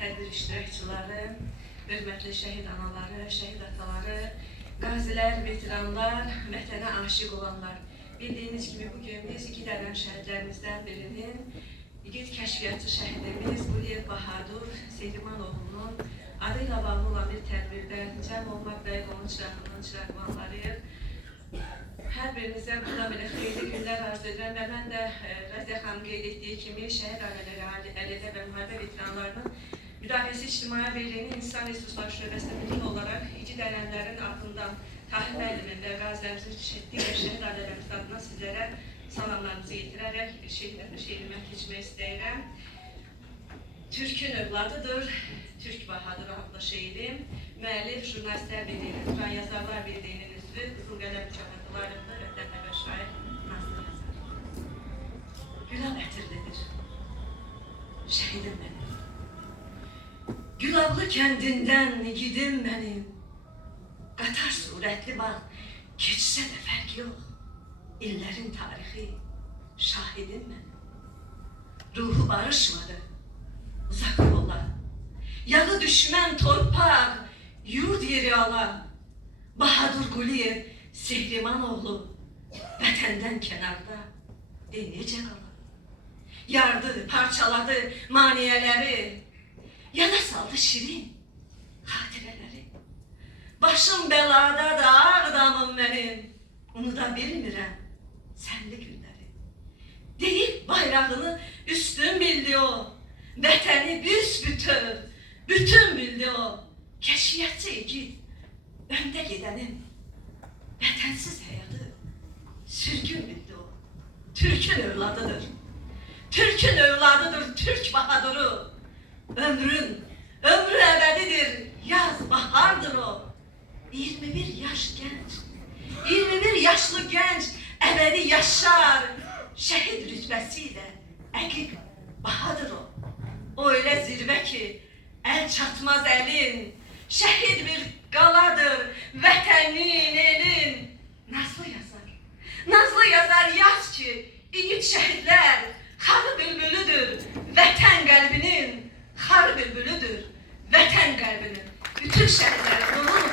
tədbir iştirakçıları, hörmətli şəhid anaları, şəhid ataları, qazilər, veteranlar, vətənə aşiq olanlar. Bildiyiniz kimi bugün biz iki dənə şəhidlərimizdən birinin İgid kəşfiyyatçı şəhidimiz Quliyev Bahadur Sehrimanoğlu'nun adıyla bağlı olan bir tədbirdə cəm olmaqdayıq, onun çıraqvanlarıyıq. Hər birinizə burada belə xeyirli günlər arzu edirəm və mən də Rəziyə xanım qeyd etdiyi kimi şəhid ailələri, əldə və müharibə veteranlarının Müdafiəsi İctimai Birliyinin İnsan Resursları Şöbəsində müdür olaraq İgid ələnlərin adından Tahir müəllimin və qazilərimizin digər şəhid ailələrimiz adına sizlərə salamlarımızı yetirərək şehirimə keçmək istəyirəm. Türk'ün övladıdır, Türk Bahadır adlı şeirim. Müəllif Jurnalistlər Birliyinin, Turan Yazarlar Birliyinin üzvü, Qızıl Qələm mükafatlarında vətənə və şair Nazlı Yazar. Gülab ətirlidir, şəhidim mənim. Gülablı kəndindən igidim mənim. Qatar surətli var, keçsə də fərq yox. İllərin tarixi, şahidim mənim. Ruhu barışmadı, uzaq yola. Yağı düşmən torpaq, yurd yeri ala. Bahadur Quliyev Sehrimanoğlu vətəndən kənarda necə qala. Yardı, parçaladı maniyələri. Yana saldı şirin xatirələri. Başım bəlada da ağdamım mənim. Unuda bilmirəm sənli günləri. Deyib bayrağını üstün bildi o. Vətəni büsbütün, bütün bildi o. Kəşfiyyatçı igid, öndə gedənim. Vətənsiz həyatı sürgün bildi o. Türk'ün övladıdır. Türk'ün övladıdır Türk Bahaduru. Ömrü əbədidir, yaz bahardır o. 21 yaş genç, 21 yaşlı genç əbədi yaşar. Şəhid rütbəsiyle əqiq bahadır o. O elə zirvə ki, əl çatmaz əlin. Şəhid bir qaladır, vətənin, elin. Nazlı yazar yaz ki, igid şəhidlər xarı bülbülüdür. Vətən qəlbinin xar bülbülüdür. Vətən qəlbinin bütün şəhidləri onun